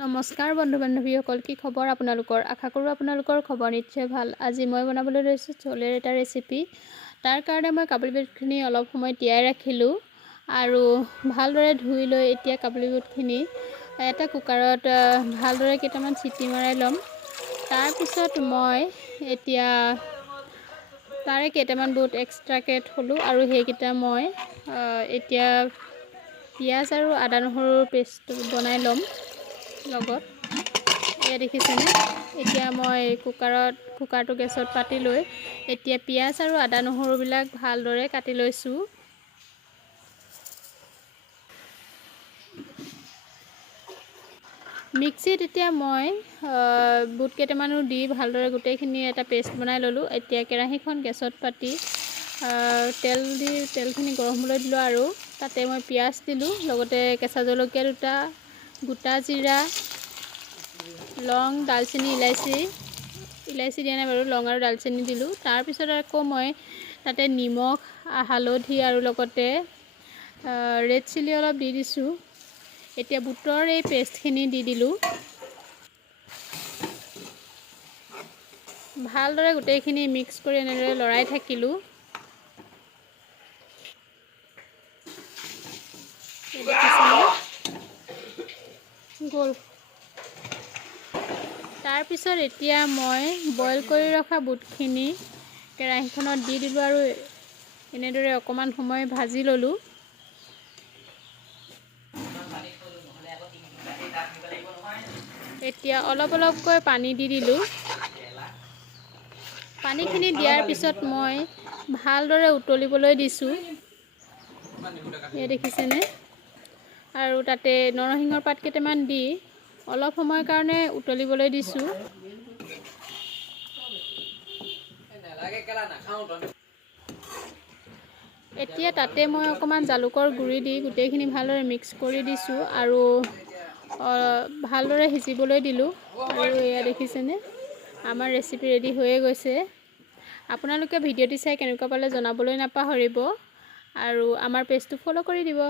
নমস্কাৰ বন্ধু বান্ধৱীসকল, কি খবৰ আপোনালোকৰ? আশা কৰোঁ আপোনালোকৰ খবৰ নিশ্চয় ভাল। আজি মই বনাবলৈ লৈছোঁ চোলেৰ এটা ৰেচিপি। তাৰ কাৰণে মই কাবুলী বুটখিনি অলপ সময় তিয়াই ৰাখিলোঁ আৰু ভালদৰে ধুই লৈ এতিয়া কাবুলী বুটখিনি এটা কুকাৰত ভালদৰে কেইটামান চিটি মৰাই ল'ম। তাৰপিছত মই এতিয়া তাৰে কেইটামান বুট এক্সট্ৰাকৈ থ'লোঁ আৰু সেইকেইটা মই এতিয়া পিঁয়াজ আৰু আদা নহৰুৰ পেষ্ট বনাই ল'ম লগত। এয়া দেখিছেনে? এতিয়া মই কুকাৰটো গেছত পাতি লৈ এতিয়া পিঁয়াজ আৰু আদা নহৰুবিলাক ভালদৰে কাটি লৈছোঁ। মিক্সিত এতিয়া মই বুট কেইটামানো দি ভালদৰে গোটেইখিনি এটা পেষ্ট বনাই ল'লোঁ। এতিয়া কেৰাহীখন গেছত পাতি তেলখিনি গৰম হ'বলৈ দিলোঁ আৰু তাতে মই পিঁয়াজ দিলোঁ, লগতে কেঁচা জলকীয়া দুটা, গোটা জিৰা, লং, ডালচেনি, ইলাইচি দিয়া নাই বাৰু, লং আৰু ডালচেনি দিলোঁ। তাৰপিছত আকৌ মই তাতে নিমখ, হালধি আৰু লগতে ৰেড চিলি অলপ দি দিছোঁ। এতিয়া বুটৰ এই পেষ্টখিনি দি দিলোঁ। ভালদৰে গোটেইখিনি মিক্স কৰি এনেদৰে লৰাই থাকিলোঁ। গ'ল। তাৰপিছত এতিয়া মই বইল কৰি ৰখা বুটখিনি কেৰাহীখনত দি দিলোঁ আৰু এনেদৰে অকণমান সময় ভাজি ল'লোঁ। এতিয়া অলপ অলপকৈ পানী দি দিলোঁ। পানীখিনি দিয়াৰ পিছত মই ভালদৰে উতলিবলৈ দিছোঁ। এয়া দেখিছেনে? আৰু তাতে নৰসিংহৰ পাত কেইটামান দি অলপ সময়ৰ কাৰণে উতলিবলৈ দিছোঁ। এতিয়া তাতে মই অকণমান জালুকৰ গুড়ি দি গোটেইখিনি ভালদৰে মিক্স কৰি দিছোঁ আৰু ভালদৰে সিজিবলৈ দিলোঁ। আৰু এয়া দেখিছেনে? আমাৰ ৰেচিপি ৰেডি হৈয়ে গৈছে। আপোনালোকে ভিডিঅ'টি চাই কেনেকুৱা পালে জনাবলৈ নাপাহৰিব আৰু আমাৰ পেজটো ফ'ল' কৰি দিব।